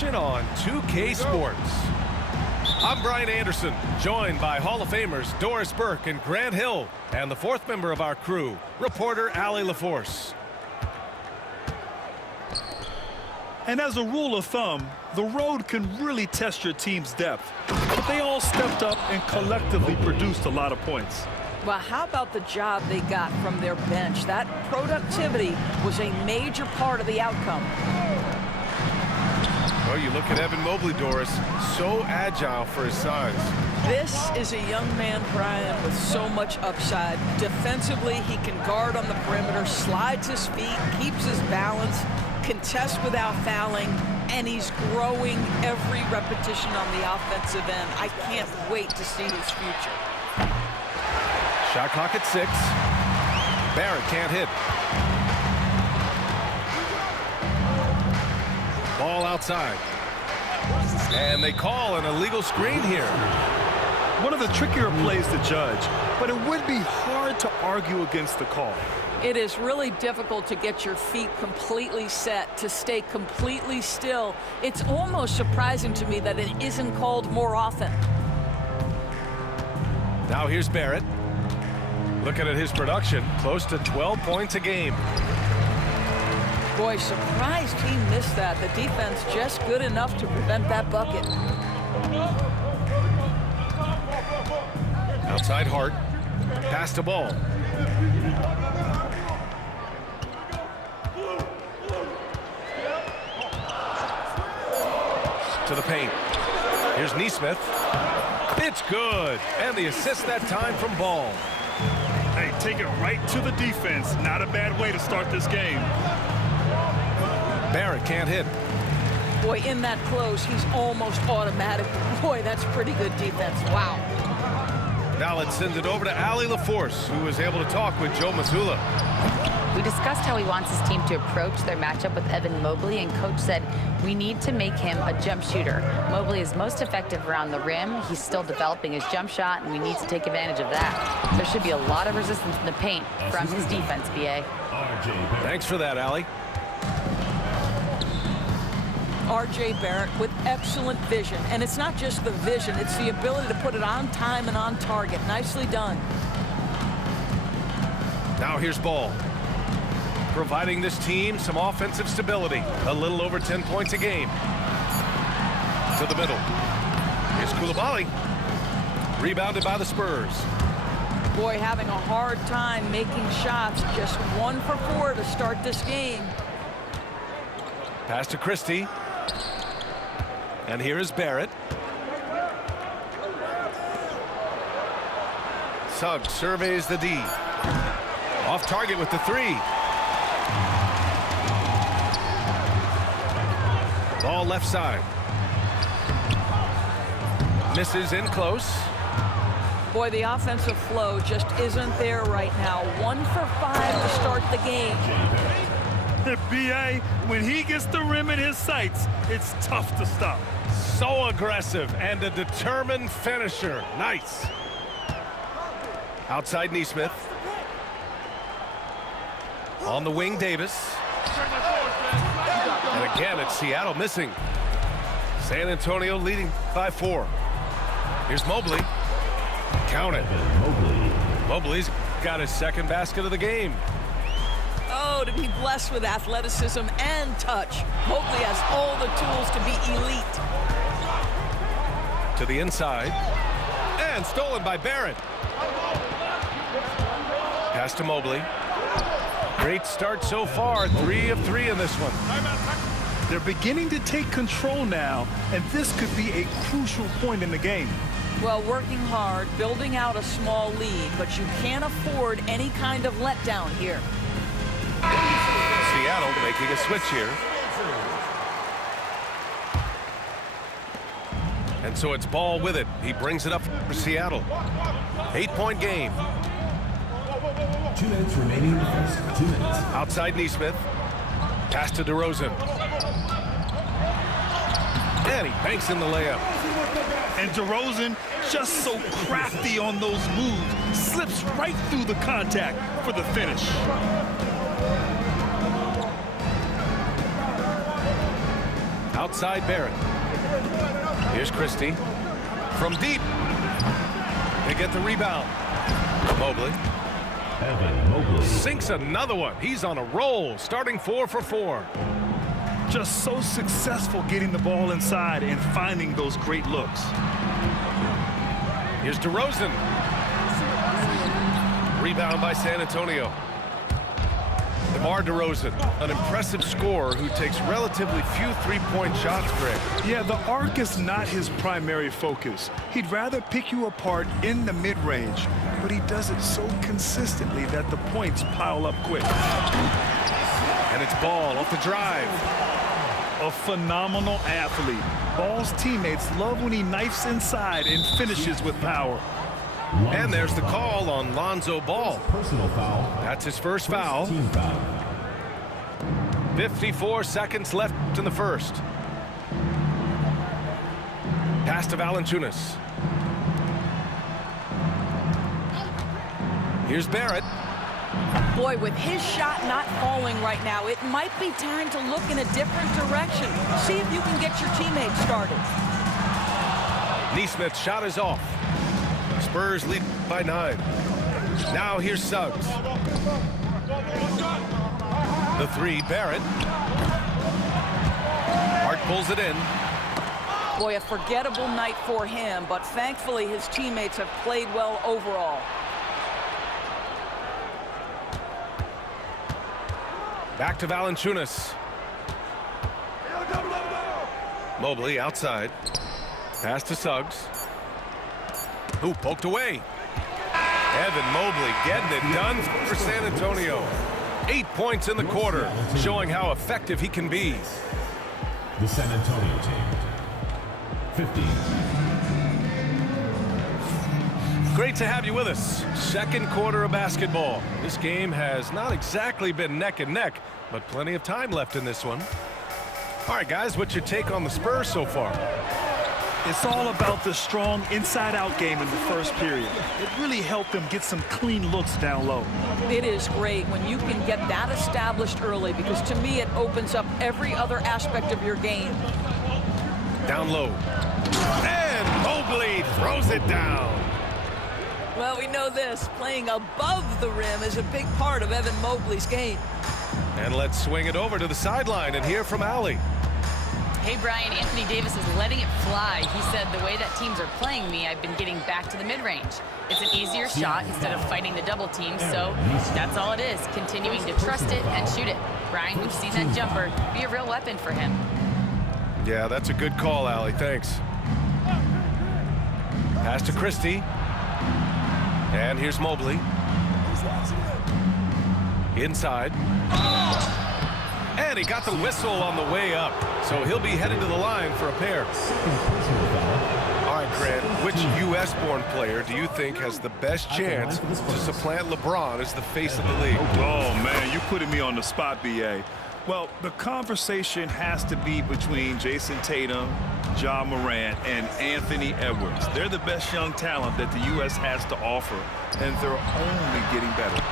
action on 2K Sports. I'm Brian Anderson, joined by Hall of Famers Doris Burke and Grant Hill, and the fourth member of our crew, reporter Allie LaForce. And as a rule of thumb, the road can really test your team's depth. But they all stepped up and collectively produced a lot of points. Well, how about the job they got from their bench? That productivity was a major part of the outcome. Well, you look at Evan Mobley, Doris, so agile for his size. This is a young man, Brian, with so much upside. Defensively, he can guard on the perimeter, slides his feet, keeps his balance, contests without fouling, and he's growing every repetition on the offensive end. I can't wait to see his future. Shot clock at 6. Barrett can't hit. Ball outside. And they call an illegal screen here. One of the trickier plays to judge, but it would be hard to argue against the call. It is really difficult to get your feet completely set, to stay completely still. It's almost surprising to me that it isn't called more often. Now here's Barrett. Looking at his production, close to 12 points a game. Boy, surprised he missed that. The defense just good enough to prevent that bucket. Outside Hart. Pass the ball. To the paint. Here's Nesmith. It's good. And the assist that time from Ball. Hey, take it right to the defense. Not a bad way to start this game. Barrett can't hit. Boy, in that close, he's almost automatic. Boy, that's pretty good defense. Wow. Now let's send it over to Allie LaForce, who was able to talk with Joe Mazzulla. We discussed how he wants his team to approach their matchup with Evan Mobley, and Coach said, we need to make him a jump shooter. Mobley is most effective around the rim. He's still developing his jump shot, and we need to take advantage of that. There should be a lot of resistance in the paint from his defense, BA. Thanks for that, Allie. R.J. Barrett with excellent vision. And it's not just the vision, it's the ability to put it on time and on target. Nicely done. Now here's Ball. Providing this team some offensive stability. A little over 10 points a game. To the middle. Here's Coulibaly. Rebounded by the Spurs. Boy, having a hard time making shots. Just 1 for 4 to start this game. Pass to Christie. And here is Barrett. Suggs surveys the D. Off target with the 3. Ball left side. Misses in close. Boy, the offensive flow just isn't there right now. 1 for 5 to start the game. B.A., when he gets the rim in his sights, it's tough to stop. So aggressive and a determined finisher. Nice. Outside Nesmith. On the wing, Davis. And again, it's Seattle missing. San Antonio leading by 4. Here's Mobley. Count it. Mobley's got his second basket of the game. Oh, to be blessed with athleticism and touch. Mobley has all the tools to be elite. To the inside. And stolen by Barrett. Pass to Mobley. Great start so far. 3 of 3 in this one. They're beginning to take control now, and this could be a crucial point in the game. Well, working hard, building out a small lead, but you can't afford any kind of letdown here. Seattle making a switch here. And so it's Ball with it. He brings it up for Seattle. 8-point game. 2 minutes remaining in the first. 2 minutes. Outside Nesmith. Pass to DeRozan. And he banks in the layup. And DeRozan, just so crafty on those moves, slips right through the contact for the finish. Outside Barrett. Here's Christie. From deep. They get the rebound. Mobley. Evan Mobley. Sinks another one. He's on a roll, starting 4 for 4. Just so successful getting the ball inside and finding those great looks. Here's DeRozan. Rebound by San Antonio. DeMar DeRozan, an impressive scorer who takes relatively few three-point shots, Greg. Yeah, the arc is not his primary focus. He'd rather pick you apart in the mid-range, but he does it so consistently that the points pile up quick. And it's Ball off the drive. A phenomenal athlete. Ball's teammates love when he knifes inside and finishes with power. And there's the call on Lonzo Ball. Personal foul. That's his first foul. Team foul. 54 seconds left in the first. Pass to Valanciunas. Here's Barrett. Boy, with his shot not falling right now, it might be time to look in a different direction. See if you can get your teammates started. Nesmith's shot is off. Spurs lead by 9. Now here's Suggs. The 3, Barrett. Hart pulls it in. Boy, a forgettable night for him, but thankfully his teammates have played well overall. Back to Valanciunas. Mobley outside. Pass to Suggs. Who poked away? Evan Mobley getting it done for San Antonio. 8 points in the quarter, showing how effective he can be. The San Antonio team. 50. Great to have you with us. Second quarter of basketball. This game has not exactly been neck and neck, but plenty of time left in this one. All right, guys, what's your take on the Spurs so far? It's all about the strong inside-out game in the first period. It really helped them get some clean looks down low. It is great when you can get that established early, because to me it opens up every other aspect of your game. Down low. And Mobley throws it down. Well, we know this. Playing above the rim is a big part of Evan Mobley's game. And let's swing it over to the sideline and hear from Allie. Hey, Brian, Anthony Davis is letting it fly. He said, the way that teams are playing me, I've been getting back to the mid-range. It's an easier shot instead of fighting the double team, so that's all it is, continuing to trust it and shoot it. Brian, we've seen that jumper be a real weapon for him. Yeah, that's a good call, Allie. Thanks. Pass to Christie. And here's Mobley. Inside. And he got the whistle on the way up. So he'll be headed to the line for a pair. All right, Grant, which U.S.-born player do you think has the best chance to supplant LeBron as the face of the league? Oh, man, you're putting me on the spot, B.A. Well, the conversation has to be between Jason Tatum, Ja Morant, and Anthony Edwards. They're the best young talent that the U.S. has to offer, and they're only getting better.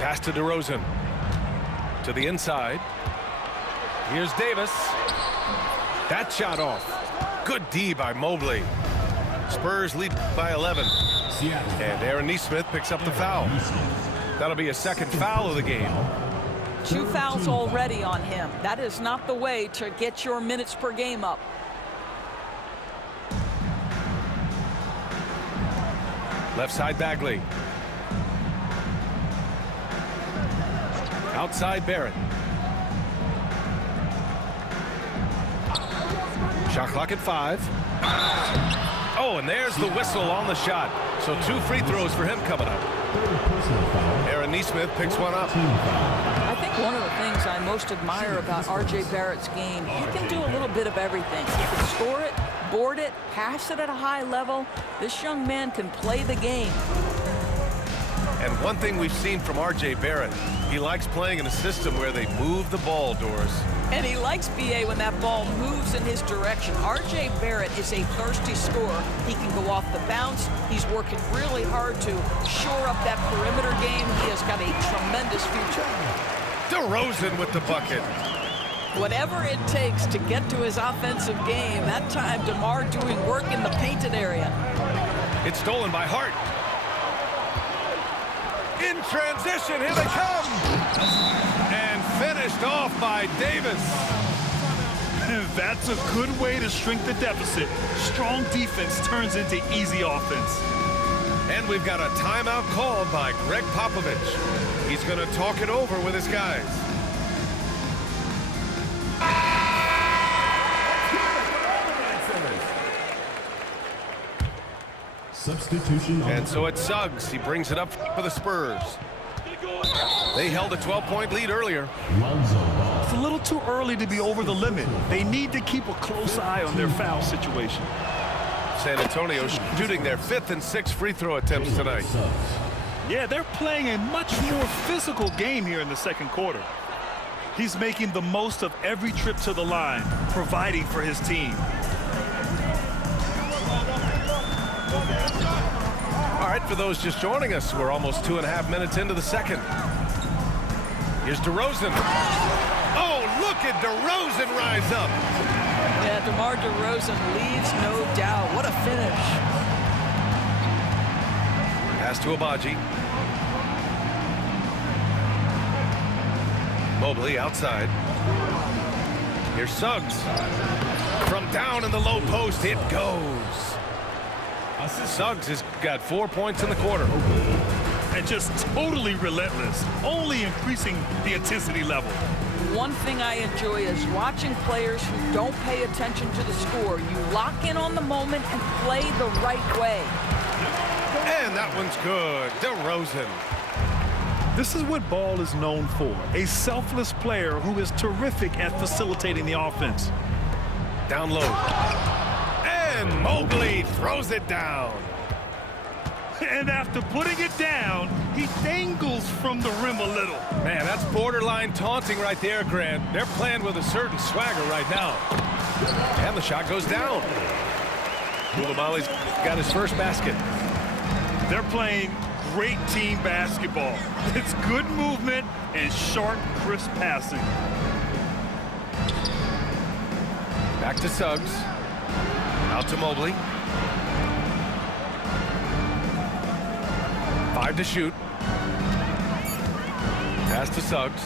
Pass to DeRozan. To the inside. Here's Davis. That shot off. Good D by Mobley. Spurs lead by 11. And Aaron Nesmith picks up the foul. That'll be a second foul of the game. 2 fouls already on him. That is not the way to get your minutes per game up. Left side Bagley. Outside Barrett. Shot clock at 5. Oh, and there's the whistle on the shot. So 2 free throws for him coming up. Aaron Nesmith picks one up. I think one of the things I most admire about R.J. Barrett's game, he can do a little bit of everything. He can score it, board it, pass it at a high level. This young man can play the game. And one thing we've seen from R.J. Barrett, he likes playing in a system where they move the ball, Doris. And he likes B.A. when that ball moves in his direction. R.J. Barrett is a thirsty scorer. He can go off the bounce. He's working really hard to shore up that perimeter game. He has got a tremendous future. DeRozan with the bucket. Whatever it takes to get to his offensive game, that time DeMar doing work in the painted area. It's stolen by Hart. In transition, here they come. And finished off by Davis. That's a good way to shrink the deficit. Strong defense turns into easy offense. And we've got a timeout called by Greg Popovich. He's going to talk it over with his guys. Substitution on And so it's Suggs. He brings it up for the Spurs. They held a 12-point lead earlier. Lonzo Ball. It's a little too early to be over the limit. They need to keep a close eye on their foul situation. San Antonio shooting their 5th and 6th free throw attempts tonight. Yeah, they're playing a much more physical game here in the second quarter. He's making the most of every trip to the line, providing for his team. All right, for those just joining us, we're almost 2.5 minutes into the second. Here's DeRozan. Oh, look at DeRozan rise up. Yeah, DeMar DeRozan leaves no doubt. What a finish. Pass to Abaji. Mobley outside. Here's Suggs. From down in the low post, it goes. Suggs has got 4 points in the quarter. And just totally relentless, only increasing the intensity level. One thing I enjoy is watching players who don't pay attention to the score. You lock in on the moment and play the right way. And that one's good. DeRozan. This is what Ball is known for, a selfless player who is terrific at facilitating the offense. Down low. And Mobley throws it down. And after putting it down, he dangles from the rim a little. Man, that's borderline taunting right there, Grant. They're playing with a certain swagger right now. And the shot goes down. Coulibaly's got his first basket. They're playing great team basketball. It's good movement and sharp, crisp passing. Back to Suggs. Out to Mobley. 5 to shoot. Pass to Suggs.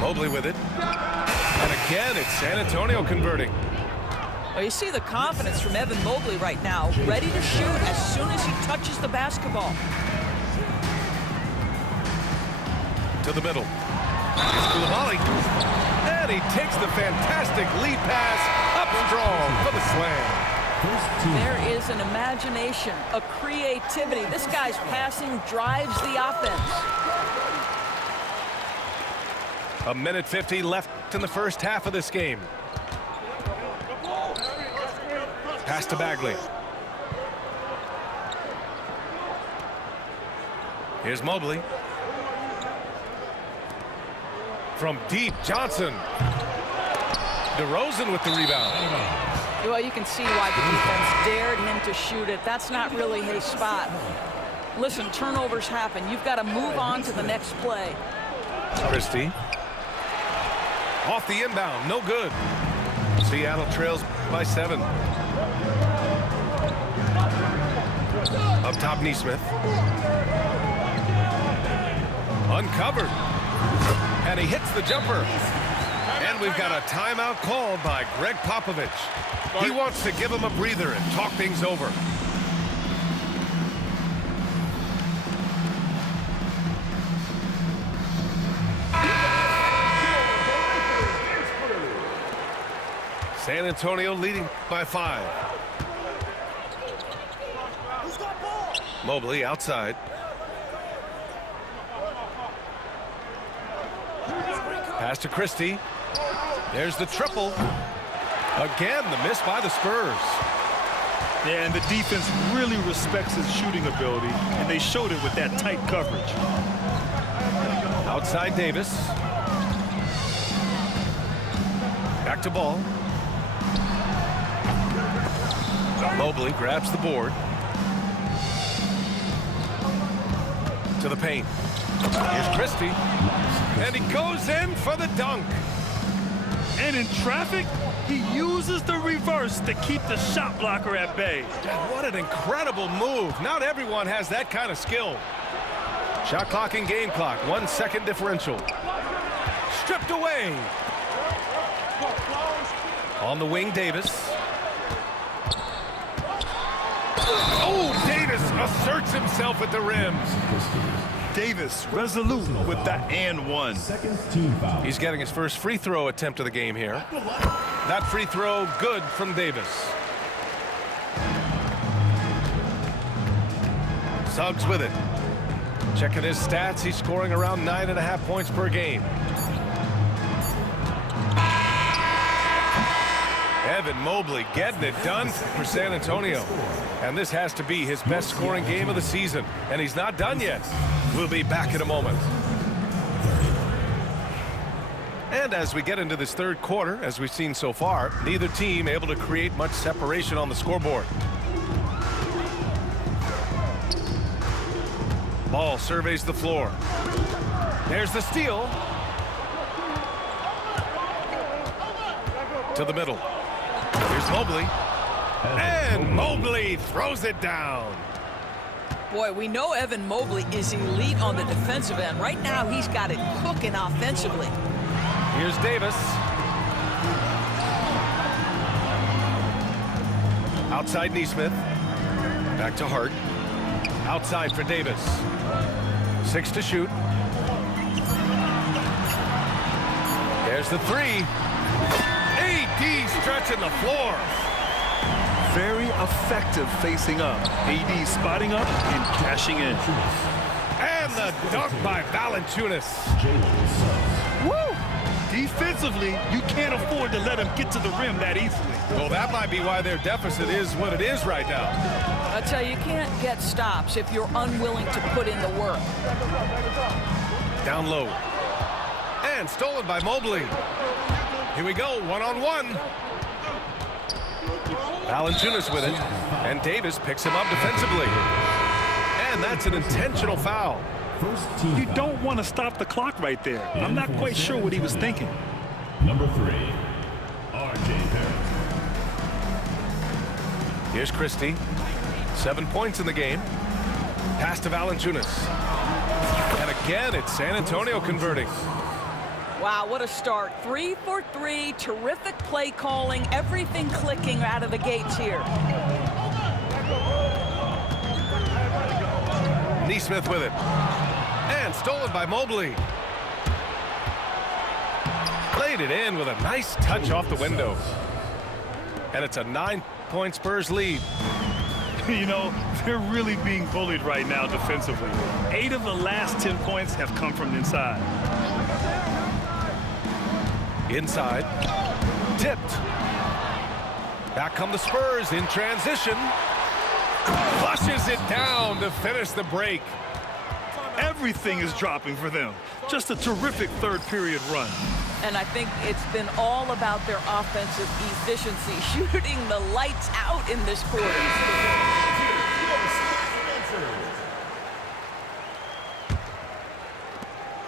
Mobley with it. And again, it's San Antonio converting. Well, you see the confidence from Evan Mobley right now, ready to shoot as soon as he touches the basketball. To the middle. It's Coulibaly. And he takes the fantastic lead pass up strong for the slam. There is an imagination, a creativity. This guy's passing drives the offense. 1:50 left in the first half of this game. Pass to Bagley. Here's Mobley. From deep, Johnson. DeRozan with the rebound. Well, you can see why the defense dared him to shoot it. That's not really his spot. Listen, turnovers happen. You've got to move on to the next play. Christie. Off the inbound, no good. Seattle trails by 7. Up top, Nesmith. Uncovered. And he hits the jumper. And we've got a timeout called by Greg Popovich. He wants to give him a breather and talk things over. San Antonio leading by 5. Mobley outside. Pass to Christie. There's the triple. Again, the miss by the Spurs. Yeah, and the defense really respects his shooting ability, and they showed it with that tight coverage. Outside Davis. Back to Ball. Mobley grabs the board. To the paint. Here's Christie. And he goes in for the dunk. And in traffic, he uses the reverse to keep the shot blocker at bay. What an incredible move. Not everyone has that kind of skill. Shot clock and game clock. 1 second differential. Stripped away. On the wing, Davis. Oh, Davis asserts himself at the rim. Davis resolute with that and one. Second team foul. He's getting his first free throw attempt of the game here. That free throw good from Davis. Suggs with it. Checking his stats, he's scoring around 9.5 points per game. Evan Mobley getting it done for San Antonio. And this has to be his best scoring game of the season. And he's not done yet. We'll be back in a moment. And as we get into this third quarter, as we've seen so far, neither team able to create much separation on the scoreboard. Ball surveys the floor. There's the steal. To the middle. Here's Mobley. And Mobley throws it down. Boy, we know Evan Mobley is elite on the defensive end. Right now, he's got it cooking offensively. Here's Davis. Outside Neesmith. Back to Hart. Outside for Davis. 6 to shoot. There's the three. AD stretching the floor. Very effective facing up. AD spotting up and cashing in. And the dunk by Valanciunas. Woo! Defensively, you can't afford to let him get to the rim that easily. Well, that might be why their deficit is what it is right now. I tell you, you can't get stops if you're unwilling to put in the work. Down low. And stolen by Mobley. Here we go, one-on-one. Valanciunas with it. And Davis picks him up defensively. And that's an intentional foul. First team You foul. don't want to stop the clock right there. I'm not quite sure what he was thinking. Number 3, R.J. Barrett. Here's Christie. 7 points in the game. Pass to Valanciunas. And again, it's San Antonio converting. Wow, what a start. 3 for 3, terrific play calling, everything clicking out of the gates here. Neesmith with it. And stolen by Mobley. Played it in with a nice touch off the window. And it's a 9-point Spurs lead. You know, they're really being bullied right now defensively. 8 of the last 10 points have come from inside. Inside. Tipped. Back come the Spurs in transition. Flushes it down to finish the break. Everything is dropping for them. Just a terrific third period run. And I think it's been all about their offensive efficiency, shooting the lights out in this quarter.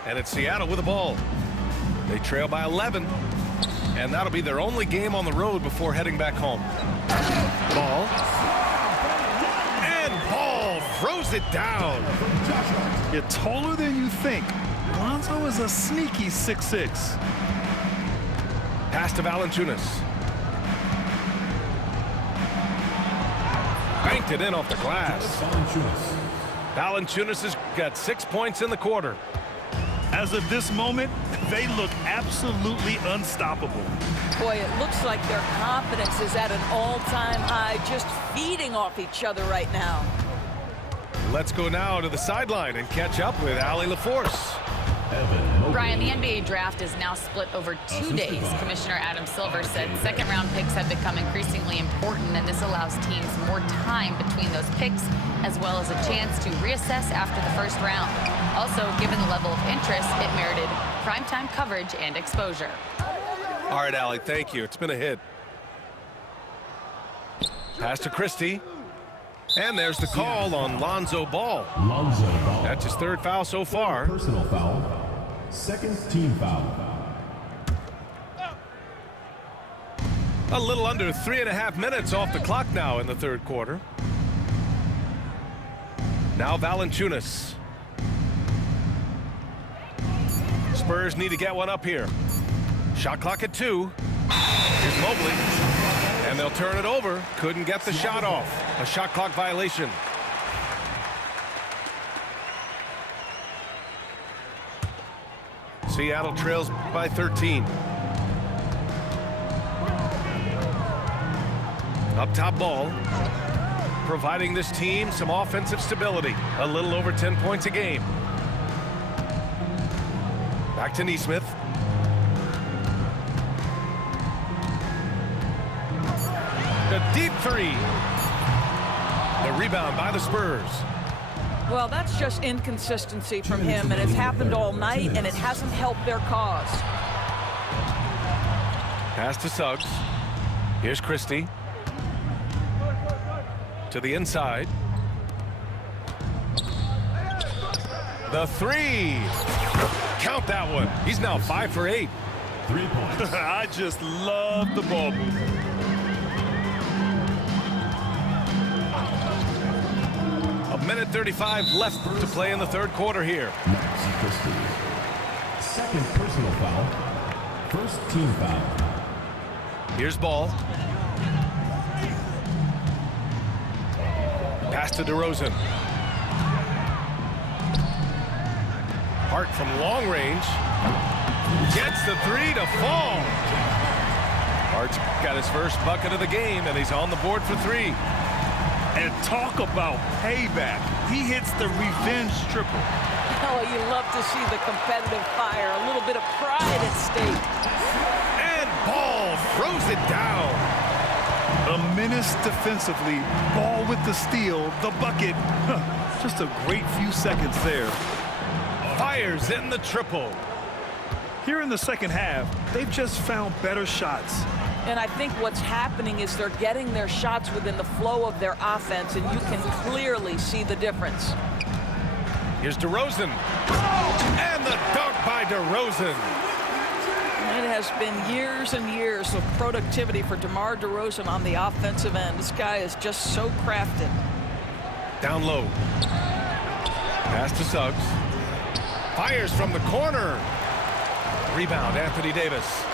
And it's Seattle with the ball. They trail by 11. And that'll be their only game on the road before heading back home. Ball. And Ball throws it down. You're taller than you think. Lonzo is a sneaky 6'6". Pass to Valanciunas. Banked it in off the glass. Valanciunas has got 6 points in the quarter. As of this moment, they look absolutely unstoppable. Boy, it looks like their confidence is at an all-time high, just feeding off each other right now. Let's go now to the sideline and catch up with Allie LaForce. Brian, the NBA draft is now split over 2 days. Commissioner Adam Silver said second-round picks have become increasingly important, and this allows teams more time between those picks, as well as a chance to reassess after the first round. Also, given the level of interest, it merited primetime coverage and exposure. All right, Allie, thank you. It's been a hit. Pass to Christie. And there's the call on Lonzo Ball. That's his third foul so far. Personal foul. Second team foul. A little under 3.5 minutes off the clock now in the third quarter. Now Valanciunas. Spurs need to get one up here. Shot clock at 2. Here's Mobley. And they'll turn it over. Couldn't get the shot off. A shot clock violation. Seattle trails by 13. Up top Ball. Providing this team some offensive stability. A little over 10 points a game. Back to Nesmith. The deep 3. The rebound by the Spurs. Well, that's just inconsistency from him, and it's happened all night, and it hasn't helped their cause. Pass to Suggs. Here's Christie. To the inside. The 3. Count that one. He's now 5 for 8. 3 points. I just love the ball movement. A minute 35 left to play in the third quarter here. Max Christie. Second personal foul. First team foul. Here's Ball. Pass to DeRozan. Hart from long range. Gets the 3 to fall. Hart's got his first bucket of the game, and he's on the board for 3. And talk about payback. He hits the revenge triple. Oh, you love to see the competitive fire. A little bit of pride at stake. And Ball throws it down. A menace defensively. Ball with the steal. The bucket. Just a great few seconds there. Fires in the triple. Here in the second half, they've just found better shots. And I think what's happening is they're getting their shots within the flow of their offense, and you can clearly see the difference. Here's DeRozan. And the dunk by DeRozan. It has been years and years of productivity for DeMar DeRozan on the offensive end. This guy is just so crafted. Down low. Pass to Suggs. Fires from the corner. Rebound, Anthony Davis.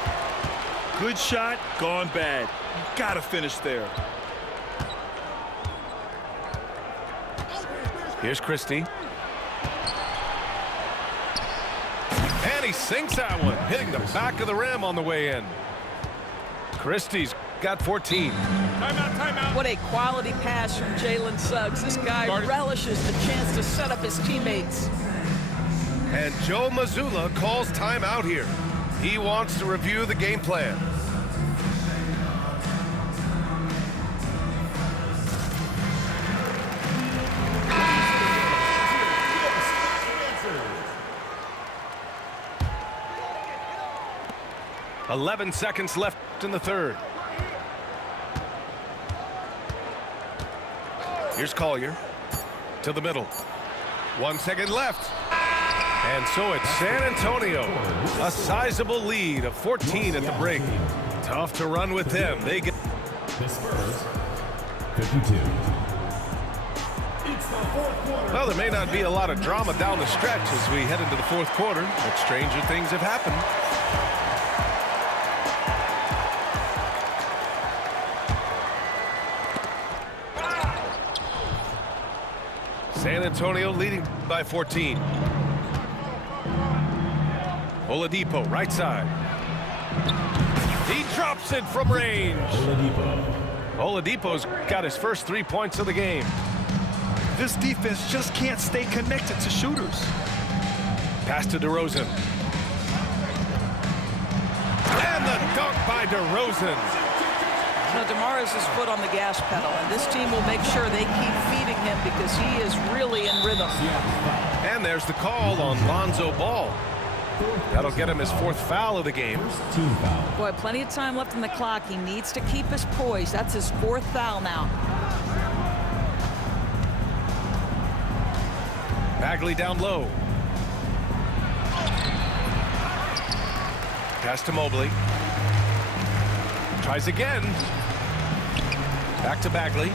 Good shot, gone bad. Gotta finish there. Here's Christie. And he sinks that one, hitting the back of the rim on the way in. Christie's got 14. Timeout. What a quality pass from Jalen Suggs. This guy relishes the chance to set up his teammates. And Joe Mazzulla calls timeout here. He wants to review the game plan. "11 seconds left in the third." Here's Collier to the middle. 1 second left. And so it's San Antonio. A sizable lead of 14 at the break. Tough to run with them. They get The Spurs, 52. It's the fourth quarter. well, there may not be a lot of drama down the stretch as we head into the fourth quarter, but stranger things have happened. San Antonio leading by 14. Oladipo, right side. He drops it from range. Oladipo's got his first 3 points of the game. This defense just can't stay connected to shooters. Pass to DeRozan. And the dunk by DeRozan. Now, DeMar has his foot on the gas pedal, and this team will make sure they keep feeding him because he is really in rhythm. And there's the call on Lonzo Ball. That'll get him his fourth foul of the game. Team foul. Boy, plenty of time left in the clock. He needs to keep his poise. That's his fourth foul now. Bagley down low. Pass to Mobley. Tries again. Back to Bagley.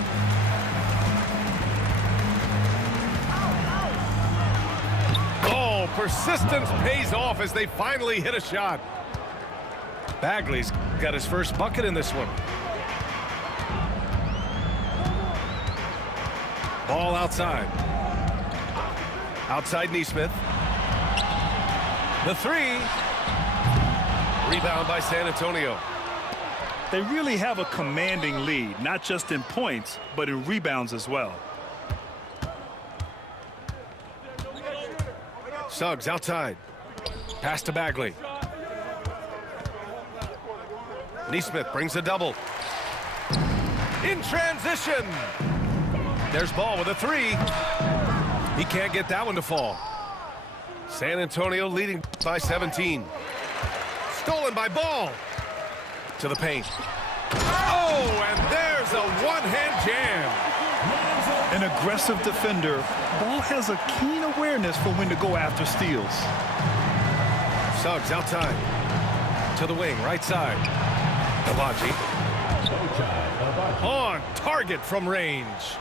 Oh, persistence pays off as they finally hit a shot. Bagley's got his first bucket in this one. Ball outside. Outside Nesmith. The three. Rebound by San Antonio. They really have a commanding lead, not just in points, but in rebounds as well. Suggs outside. Pass to Bagley. Nesmith brings a double. In transition. There's Ball with a three. He can't get that one to fall. San Antonio leading by 17. Stolen by Ball. To the paint. Oh, and there's a one-hand jam. An aggressive defender, Ball has a keen awareness for when to go after steals. Suggs outside. To the wing, right side. Agbaji. On target from range.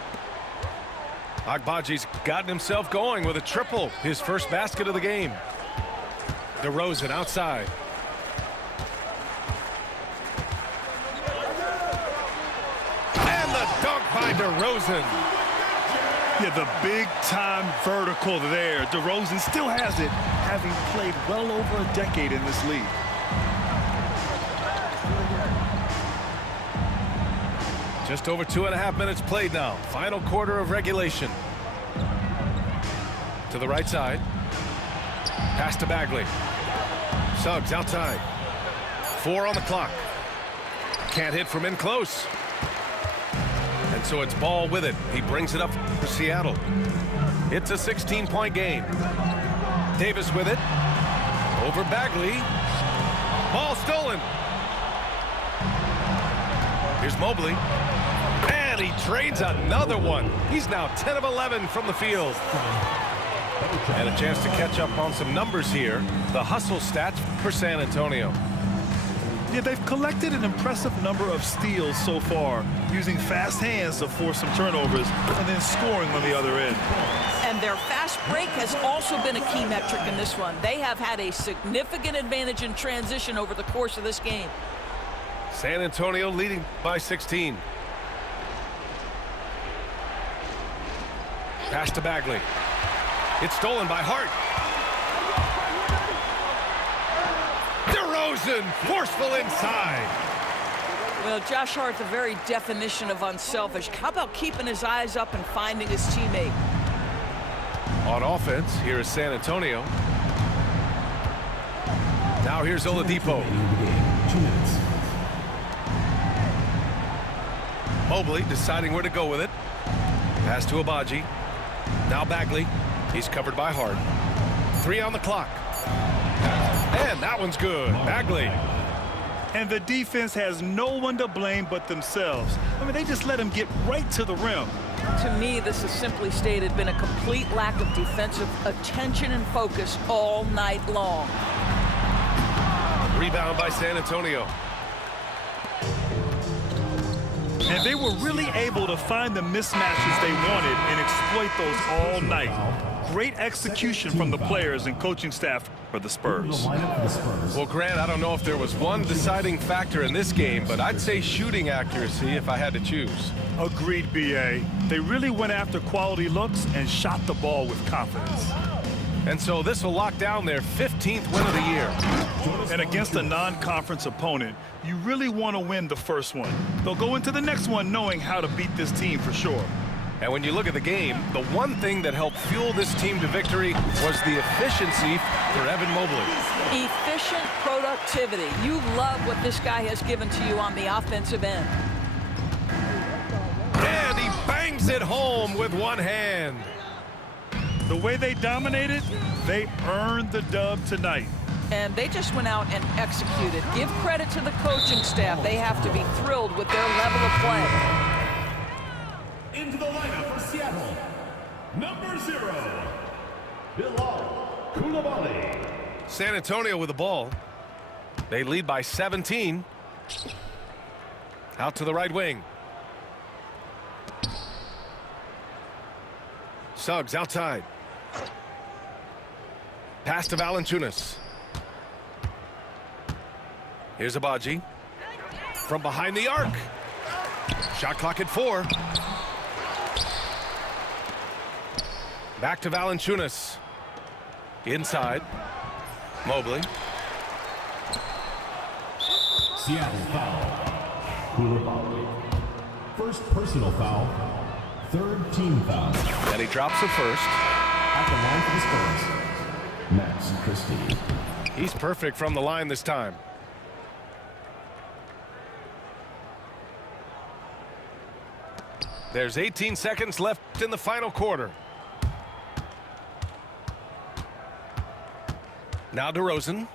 Agbaji's gotten himself going with a triple, his first basket of the game. DeRozan outside. And the dunk by DeRozan. Yeah, the big-time vertical there. DeRozan still has it, having played well over a decade in this league. Just over 2.5 minutes played now. Final quarter of regulation. To the right side. Pass to Bagley. Suggs outside. 4 on the clock. Can't hit from in close. And so it's Ball with it. He brings it up for Seattle. It's a 16-point game. Davis with it. Over Bagley. Ball stolen. Here's Mobley. And he trades another one. He's now 10 of 11 from the field. And a chance to catch up on some numbers here. The hustle stats for San Antonio. Yeah, they've collected an impressive number of steals so far, using fast hands to force some turnovers and then scoring on the other end. And their fast break has also been a key metric in this one. They have had a significant advantage in transition over the course of this game. San Antonio leading by 16. Pass to Bagley. It's stolen by Hart. DeRozan, forceful inside. Well, Josh Hart, the very definition of unselfish. How about keeping his eyes up and finding his teammate? On offense, here is San Antonio. Now here's Oladipo. 2 minutes. Mobley deciding where to go with it. Pass to Agbaji. Now Bagley. He's covered by Hart. 3 on the clock. And that one's good. Bagley. And the defense has no one to blame but themselves. I mean, they just let him get right to the rim. To me, this has simply stated been a complete lack of defensive attention and focus all night long. Rebound by San Antonio. And they were really able to find the mismatches they wanted and exploit those all night. Great execution from the players and coaching staff for the Spurs. Well, Grant, I don't know if there was one deciding factor in this game, but I'd say shooting accuracy if I had to choose. Agreed, B.A. They really went after quality looks and shot the ball with confidence. And so this will lock down their 15th win of the year. And against a non-conference opponent, you really want to win the first one. They'll go into the next one knowing how to beat this team for sure. And when you look at the game, the one thing that helped fuel this team to victory was the efficiency for Evan Mobley. Efficient productivity. You love what this guy has given to you on the offensive end. And he bangs it home with one hand. The way they dominated, they earned the dub tonight. And they just went out and executed. Give credit to the coaching staff. They have to be thrilled with their level of play. Into the lineup for Seattle, number 0, Bilal Coulibaly. San Antonio with the ball. They lead by 17. Out to the right wing. Suggs outside. Pass to Valanciunas. Here's Abaji. From behind the arc. Shot clock at 4. Back to Valanciunas. Inside. Mobley. Seattle foul. Coulibaly. First personal foul. Third team foul. And he drops the first. At the line for the Spurs, Max Christie. He's perfect from the line this time. There's 18 seconds left in the final quarter. Now DeRozan.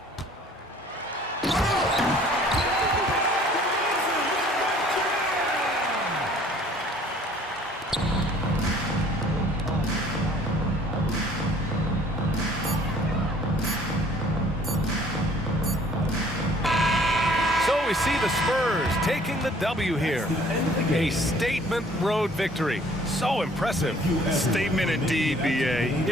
So we see the Spurs taking the W here. A statement road victory. So impressive. Statement indeed, B.A.